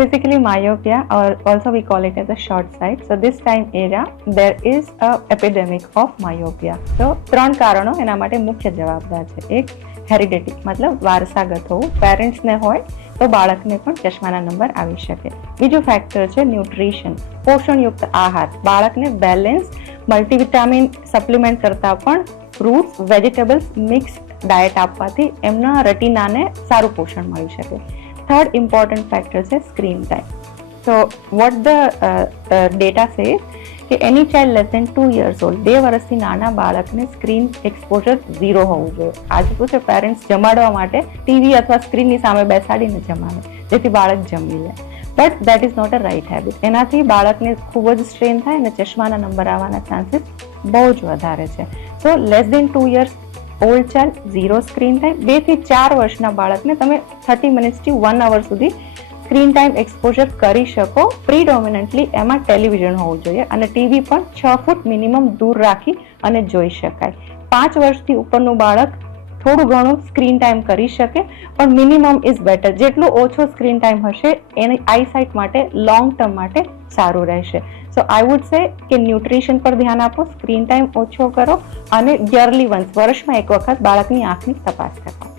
basically myopia, or also we call it as a short sight. So this time era there is a epidemic of myopia. So ત્રણ કારણો એના માટે મુખ્ય જવાબદાર છે. એક હેરિડિટી મતલબ વારસાગત હોવું, પેરેન્ટ્સને હોય તો બાળકને પણ ચશ્માના નંબર આવી શકે. બીજું ફેક્ટર છે ન્યુટ્રિશન, પોષણયુક્ત આહાર. બાળકને બેલેન્સ મલ્ટીવિટામિન સપ્લિમેન્ટ કરતાં પણ ફ્રૂટ્સ, વેજીટેબલ્સ, મિક્સ ડાયટ આપવાથી એમના રેટિનાને સારું પોષણ મળી શકે. થર્ડ ઇમ્પોર્ટન્ટ ફેક્ટર છે screen time. So what the data says કે any child less than 2 years old, 2 વર્ષથી નાના બાળકને સ્ક્રીન એક્સપોઝર 0 હોવું જોઈએ. આજે શું છે, પેરેન્ટ્સ જમાડવા માટે ટીવી અથવા સ્ક્રીનની સામે બેસાડીને જમાવે જેથી બાળક જમી લે. But that is not a right habit. એનાથી બાળકને ખૂબ જ સ્ટ્રેન થાય અને ચશ્માના નંબર આવવાના ચાન્સીસ બહુ જ વધારે છે. So less than 2 years old child 0 screen time. 2 થી 4 વર્ષના બાળકને તમે 30 મિનિટ્સથી 1 hour સુધી સ્ક્રીન ટાઈમ એક્સપોઝર કરી શકો. પ્રીડોમિનન્ટલી એમાં ટેલિવિઝન હોવું જોઈએ અને ટીવી પણ 6 ફૂટ મિનિમમ દૂર રાખી અને જોઈ શકાય. 5 વર્ષથી ઉપરનું બાળક થોડું ઘણું સ્ક્રીન ટાઈમ કરી શકે, પણ મિનિમમ ઇઝ બેટર. જેટલો ઓછો સ્ક્રીન ટાઈમ હશે એની આઈસાઇટ માટે લોંગ ટર્મ માટે સારું રહેશે. સો આઈ વુડ સે કે ન્યુટ્રિશન પર ધ્યાન આપો, સ્ક્રીન ટાઈમ ઓછો કરો અને યરલી વન્સ, વર્ષમાં એક વખત બાળકની આંખની તપાસ કરો.